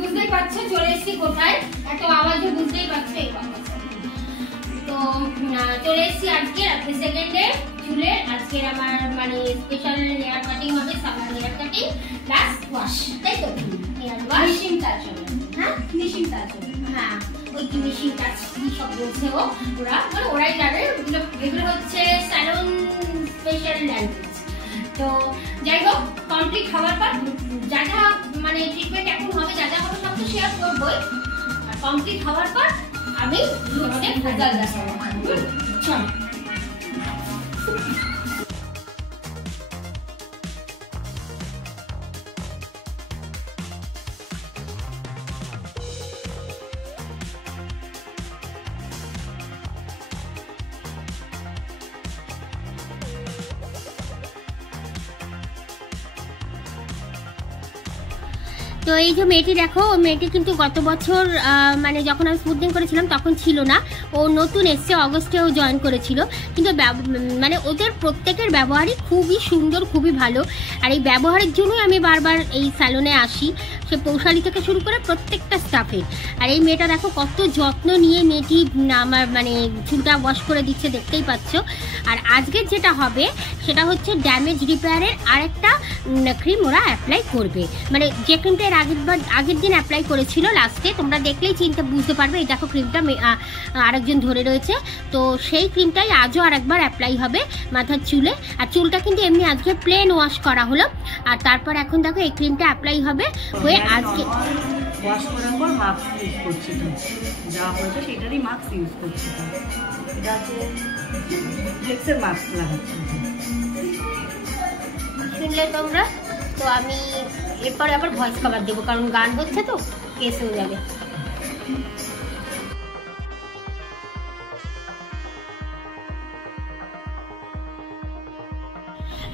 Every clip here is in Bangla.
বুঝতেই পারছো চলে এসেছি কোথায়, এত আওয়াজে বুঝতেই পারছো। তো চলে এসেছি আজকে সেকেন্ডে চুলের। আজকে আমার মানে স্পেশাল হেয়ার কাটিং হবে, summer hair cutting plus wash, তাই তো? হেয়ার ওয়াশ, ফিনিশিং টাচ হবে। হ্যাঁ, ফিনিশিং টাচ হবে। হ্যাঁ, ওই ফিনিশিং টাচ কি সব বলছে ওরা, মানে ওরাই জানে। এগুলো হচ্ছে স্যালন স্পেশাল ল্যাঙ্গুয়েজ। তো যাই হোক, কমপ্লিট হওয়ার পর যা যা মানে ট্রিটমেন্ট এখন হবে, যা যা হবে সব তো শেয়ার করবোই। আর কমপ্লিট হওয়ার পর আমি রেজাল্ট দেখাবো। চলো। তো এই যে মেয়েটি দেখো, মেয়েটি কিন্তু গত বছর মানে যখন আমি স্মুথনিং করেছিলাম তখন ছিল না, ও নতুন এসছে, অগস্টে ও জয়েন করেছিল। কিন্তু মানে ওদের প্রত্যেকের ব্যবহারই খুবই সুন্দর, খুবই ভালো। আর এই ব্যবহারের জন্যই আমি বারবার এই স্যালনে আসি, সে পৌশালী থেকে শুরু করে প্রত্যেকটা স্টাফের। আর এই মেয়েটা দেখো কত যত্ন নিয়ে মেয়েটি আমার মানে চুলটা ওয়াশ করে দিচ্ছে, দেখতেই পাচ্ছ। আর আজকের যেটা হবে সেটা হচ্ছে ড্যামেজ রিপেয়ারের আরেকটা ক্রিম ওরা অ্যাপ্লাই করবে। মানে যে ক্রিমটা আগের দিন অ্যাপ্লাই করেছিল লাস্টে, তোমরা দেখলেই চিনতে বুঝতে পারবে। এই দেখো ক্রিমটা আরেকজন ধরে রয়েছে, তো সেই ক্রিমটাই আজও আরেকবার অ্যাপ্লাই হবে মাথার চুলে। আর চুলটা কিন্তু এমনি আজকে প্লেন ওয়াশ করা হলো, আর তারপর এখন দেখো এই ক্রিমটা অ্যাপ্লাই হবে হয়ে আজকে ওয়াশ করার পর মাস্ক ইউজ করছি, যা হয়েছে সেটারই মাস্ক ইউজ করছি। এটা হচ্ছে ফ্লেক্সের মাস্ক লাগাচ্ছি, শুনলে তোমরা। তো আমি এরপরে আবার ভয়েস কভার দেবো, কারণ গান হচ্ছে তো কেস হয়ে যাবে।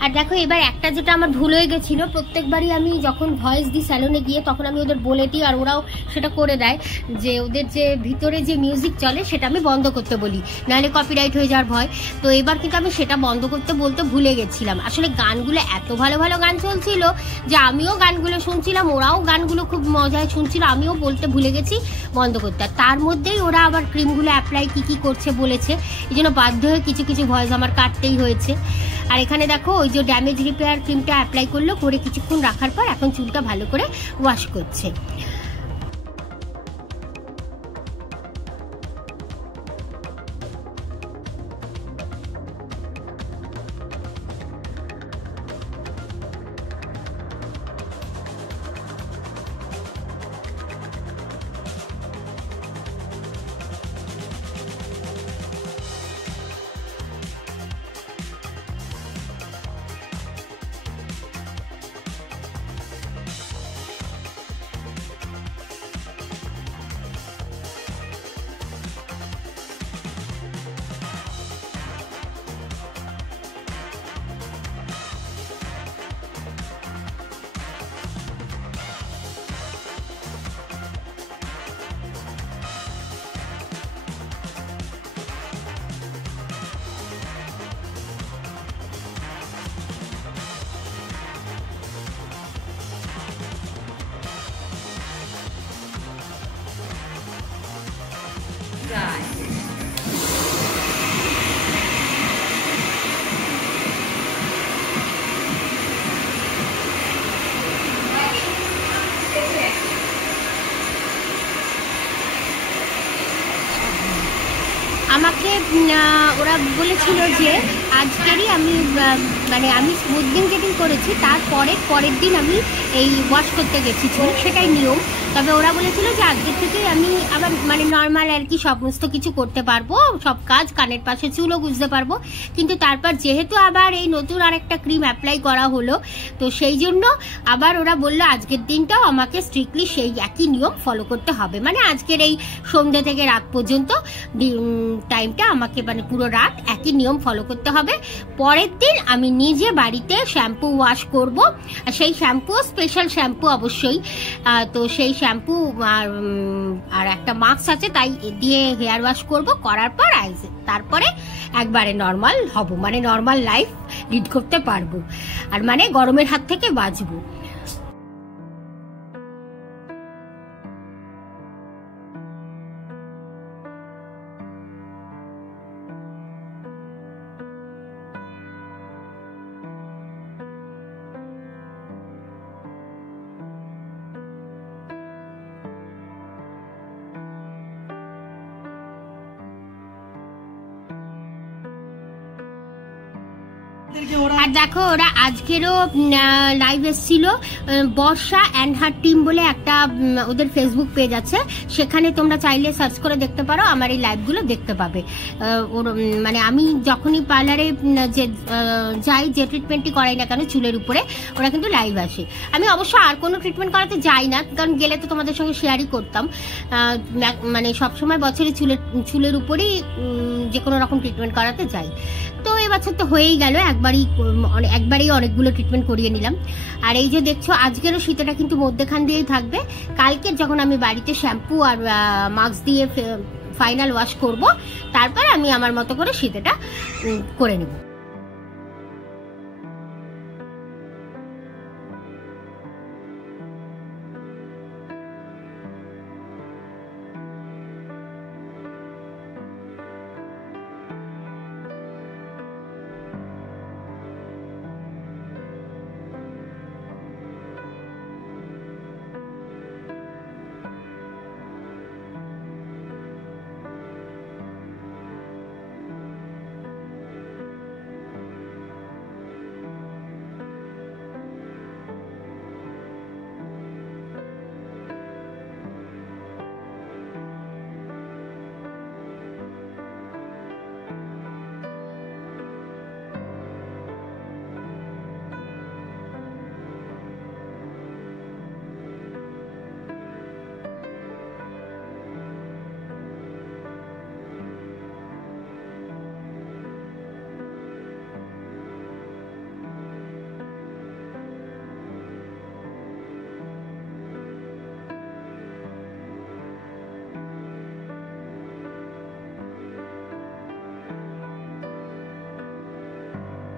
আর দেখো এবার একটা যেটা আমার ভুল হয়ে গেছিলো, প্রত্যেকবারই আমি যখন ভয়েস দিই স্যালনে গিয়ে তখন আমি ওদের বলে দিই, আর ওরাও সেটা করে দেয়, যে ওদের যে ভিতরে যে মিউজিক চলে সেটা আমি বন্ধ করতে বলি, নাহলে কপিরাইট হয়ে যাওয়ার ভয়। তো এবার কিন্তু আমি সেটা বন্ধ করতে বলতে ভুলে গেছিলাম। আসলে গানগুলো এত ভালো ভালো গান চলছিল যে আমিও গানগুলো শুনছিলাম, ওরাও গানগুলো খুব মজায় শুনছিল, আমিও বলতে ভুলে গেছি বন্ধ করতে। আর তার মধ্যেই ওরা আবার ক্রিমগুলো অ্যাপ্লাই কী করছে বলেছে, এই জন্য বাধ্য হয়ে কিছু কিছু ভয়েস আমার কাটতেই হয়েছে। আর এখানে দেখো ওই যে ড্যামেজ রিপেয়ার ক্রিমটা অ্যাপ্লাই করলো, করে কিছুক্ষণ রাখার পর এখন চুলটা ভালো করে ওয়াশ করছে। আমাকে ওরা বলেছিল যে আজকেরই আমি মানে আমি স্মুথনিং যেদিন করেছি তার পরের দিন আমি এই ওয়াশ করতে গেছি চুল, সেটাই নিয়ম। তবে ওরা বলেছিল যে আজকের থেকেই আমি আবার মানে নর্মাল আর কি সমস্ত কিছু করতে পারবো, সব কাজ, কানের পাশে চুলও গুঁজতে পারবো। কিন্তু তারপর যেহেতু আবার এই নতুন আরেকটা ক্রিম অ্যাপ্লাই করা হলো, তো সেই জন্য আবার ওরা বললো আজকের দিনটাও আমাকে স্ট্রিক্টলি সেই একই নিয়ম ফলো করতে হবে। মানে আজকের এই সন্ধ্যে থেকে রাত পর্যন্ত টাইমটা আমাকে মানে পুরো রাত একই নিয়ম ফলো করতে হবে। যাবে। পরের দিন আমি নিজে বাড়িতে শ্যাম্পু ওয়াশ করব, আর সেই শ্যাম্পু স্পেশাল শ্যাম্পু অবশ্যই। তো সেই শ্যাম্পু আর একটা মাস্ক আছে, তাই দিয়ে হেয়ার ওয়াশ করব, করার পর তারপরে একবারে নর্মাল হব, মানে নর্মাল লাইফ লিড করতে পারবো, আর মানে গরমের হাত থেকে বাঁচবো। আর দেখো ওরা আজকেরও লাইভ এসেছিল, বর্ষা অ্যান্ড হার টিম বলে একটা ওদের ফেসবুক পেজ আছে, সেখানে তোমরা চাইলে সার্চ করে দেখতে পারো, আমার এই লাইভগুলো দেখতে পাবে। মানে আমি যখনই পার্লারে যাই, যে ট্রিটমেন্টই করাই না কেন চুলের উপরে, ওরা কিন্তু লাইভ আসে। আমি অবশ্য আর কোনো ট্রিটমেন্ট করাতে যাই না, কারণ গেলে তো তোমাদের সঙ্গে শেয়ারই করতাম। মানে সবসময় বছরে চুলের উপরেই যে কোনো রকম ট্রিটমেন্ট করাতে যাই। তো এবছর তো হয়েই গেল, একবারেই অনেকগুলো ট্রিটমেন্ট করিয়ে নিলাম। আর এই যে দেখছো আজকেরও শীতটা কিন্তু মধ্যখান দিয়েই থাকবে। কালকে যখন আমি বাড়িতে শ্যাম্পু আর মাস্ক দিয়ে ফাইনাল ওয়াশ করব, তারপর আমি আমার মতো করে শীতটা করে নেব।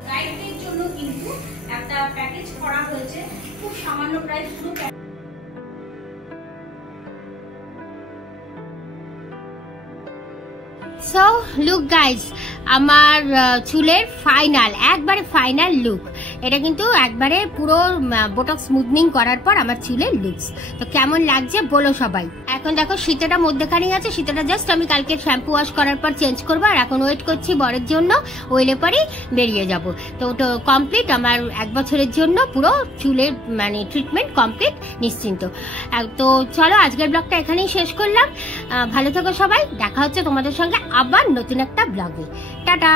গাইডদের জন্য কিন্তু একটা প্যাকেজ করা হয়েছে, খুব সামান্য প্রাইস, পুরো সো লুক গাইজ, আমার চুলের একবারে ফাইনাল লুক। এটা কিন্তু একবারে পুরো বোটক্স স্মুথনিং করার পর আমার চুলের লুকস। তো কেমন লাগছে বলো সবাই। এখন দেখো শীতটা মধ্যখানেই আছে, শীতটা জাস্ট আমি কালকে শ্যাম্পু ওয়াশ করার পর চেঞ্জ করবো, আর এখন ওয়েট করছি বরের জন্য, ওইলে পরেই বেরিয়ে যাব। তো ওটা কমপ্লিট, আমার 1 বছরের জন্য পুরো চুলের মানে ট্রিটমেন্ট কমপ্লিট, নিশ্চিন্ত। তো চলো আজকের ব্লগটা এখানেই শেষ করলাম। ভালো থেকো সবাই, দেখা হচ্ছে তোমাদের সঙ্গে আবার নতুন একটা ব্লগে। টাটা।